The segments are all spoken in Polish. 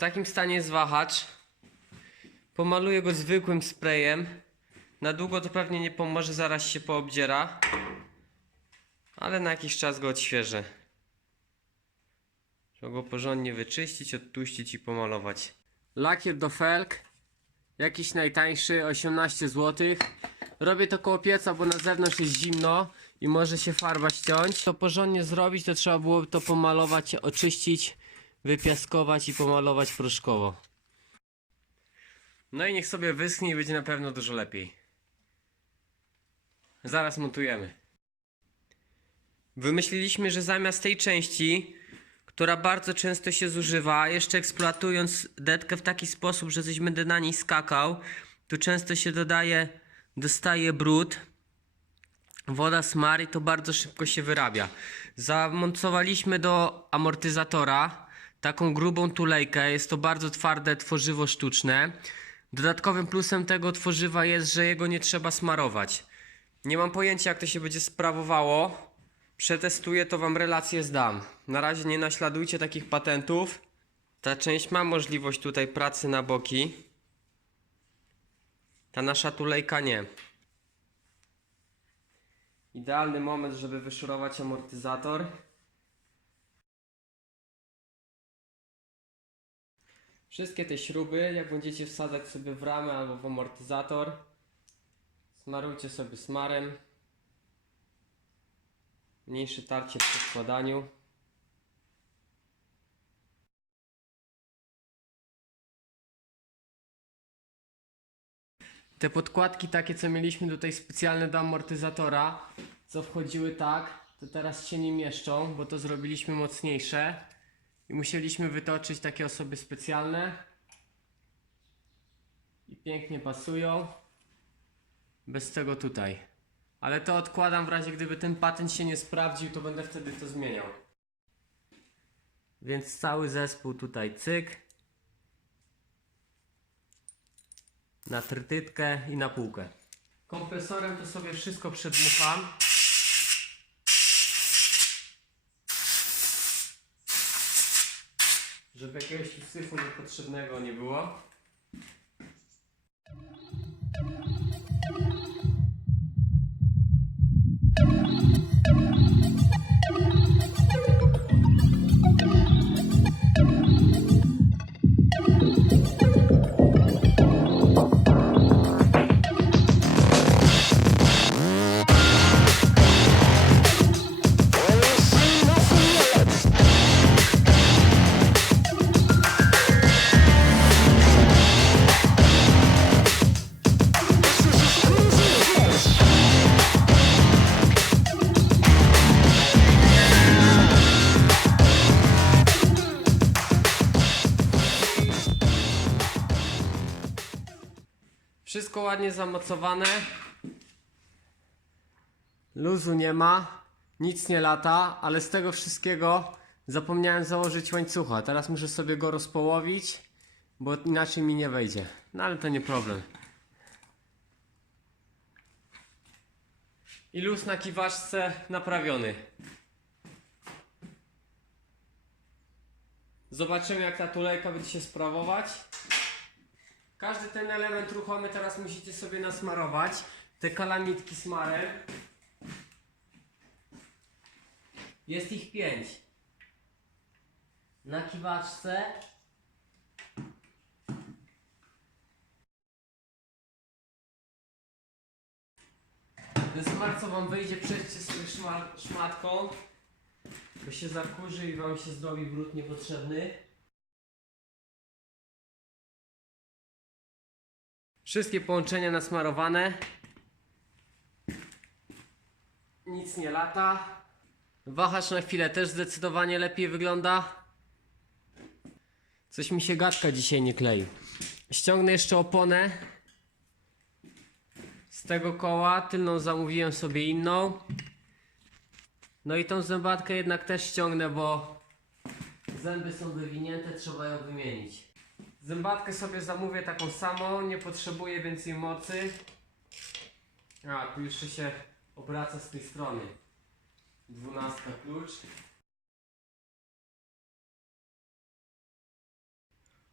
takim stanie jest wahacz. Pomaluję go zwykłym sprayem. Na długo to pewnie nie pomoże, zaraz się poobdziera. Ale na jakiś czas go odświeżę. Trzeba go porządnie wyczyścić, odtuścić i pomalować. Lakier do felg. Jakiś najtańszy, 18 zł. Robię to koło pieca, bo na zewnątrz jest zimno i może się farba ściąć. To porządnie zrobić, to trzeba było to pomalować, oczyścić, wypiaskować i pomalować proszkowo. No i niech sobie wyschnie i będzie na pewno dużo lepiej. Zaraz montujemy. Wymyśliliśmy, że zamiast tej części, która bardzo często się zużywa, jeszcze eksploatując detkę w taki sposób, że coś będę na niej skakał, tu często się dodaje, dostaje brud, woda smar i to bardzo szybko się wyrabia. Zamontowaliśmy do amortyzatora taką grubą tulejkę, jest to bardzo twarde tworzywo sztuczne. Dodatkowym plusem tego tworzywa jest, że jego nie trzeba smarować. Nie mam pojęcia jak to się będzie sprawowało. Przetestuję, to wam relację zdam. Na razie nie naśladujcie takich patentów. Ta część ma możliwość tutaj pracy na boki. Ta nasza tulejka nie. Idealny moment, żeby wyszorować amortyzator. Wszystkie te śruby, jak będziecie wsadzać sobie w ramę albo w amortyzator, smarujcie sobie smarem. Mniejsze tarcie przy składaniu. Te podkładki takie, co mieliśmy tutaj specjalne do amortyzatora, co wchodziły tak, to teraz się nie mieszczą, bo to zrobiliśmy mocniejsze. I musieliśmy wytoczyć takie osoby specjalne. I pięknie pasują. Bez tego tutaj. Ale to odkładam w razie gdyby ten patent się nie sprawdził, to będę wtedy to zmieniał. Więc cały zespół tutaj cyk. Na trytytkę i na półkę. Kompresorem to sobie wszystko przedmucham. Żeby jakiegoś syfu niepotrzebnego nie było. Wszystko ładnie zamocowane. Luzu nie ma, nic nie lata, ale z tego wszystkiego zapomniałem założyć łańcucha. Teraz muszę sobie go rozpołowić, bo inaczej mi nie wejdzie. No ale to nie problem. I luz na kiwaczce naprawiony. Zobaczymy jak ta tulejka będzie się sprawować. Każdy ten element ruchomy teraz musicie sobie nasmarować. Te kalamitki smarem. Jest ich pięć. Na kiwaczce. Ten smar co wam wyjdzie, przejdźcie sobie szma szmatką. Bo się zakurzy i wam się zrobi brud niepotrzebny. Wszystkie połączenia nasmarowane. Nic nie lata. Wahacz na chwilę też zdecydowanie lepiej wygląda. Coś mi się gadka dzisiaj nie klei. Ściągnę jeszcze oponę. Z tego koła tylną zamówiłem sobie inną. No i tą zębatkę jednak też ściągnę, bo zęby są wywinięte, trzeba ją wymienić. Zębatkę sobie zamówię taką samą, nie potrzebuję więcej mocy. A, tu jeszcze się obraca z tej strony. Dwunastka klucz.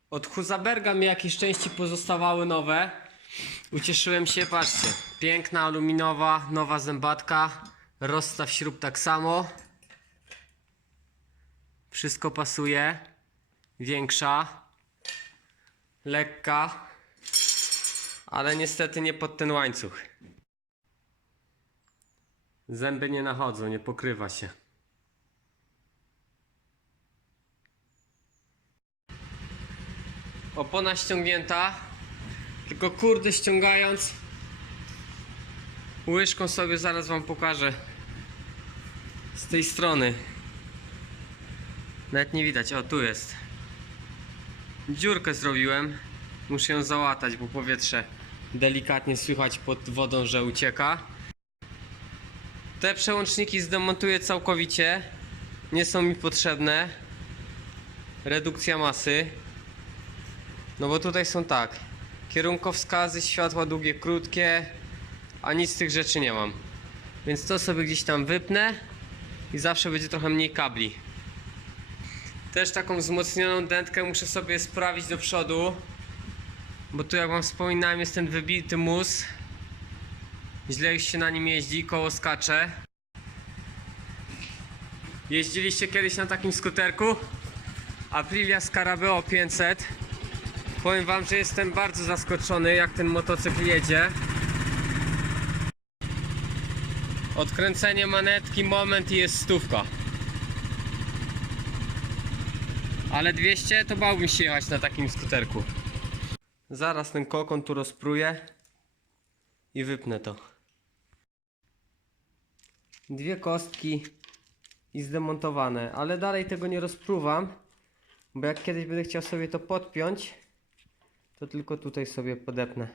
Od Husaberga mi jakieś części pozostawały nowe. Ucieszyłem się, patrzcie. Piękna aluminowa, nowa zębatka. Rozstaw śrub tak samo. Wszystko pasuje. Większa. Lekka. Ale niestety nie pod ten łańcuch. Zęby nie nachodzą, nie pokrywa się. Opona ściągnięta. Tylko kurde ściągając. Łyżką sobie zaraz wam pokażę. Z tej strony. Nawet nie widać. O, tu jest. Dziurkę zrobiłem. Muszę ją załatać, bo powietrze delikatnie słychać pod wodą, że ucieka. Te przełączniki zdemontuję całkowicie. Nie są mi potrzebne. Redukcja masy. No bo tutaj są tak. Kierunkowskazy, światła długie, krótkie, a nic z tych rzeczy nie mam. Więc to sobie gdzieś tam wypnę i zawsze będzie trochę mniej kabli. Też taką wzmocnioną dętkę muszę sobie sprawić do przodu. Bo tu jak wam wspominałem jest ten wybity mus. Źle się na nim jeździ, koło skacze. Jeździliście kiedyś na takim skuterku? Aprilia Scarabeo 500. Powiem wam, że jestem bardzo zaskoczony jak ten motocykl jedzie. Odkręcenie manetki, moment i jest stówka. Ale 200 to bałbym się jechać na takim skuterku. Zaraz ten kokon tu rozpruję i wypnę to. Dwie kostki i zdemontowane, ale dalej tego nie rozpruwam, bo jak kiedyś będę chciał sobie to podpiąć, to tylko tutaj sobie podepnę.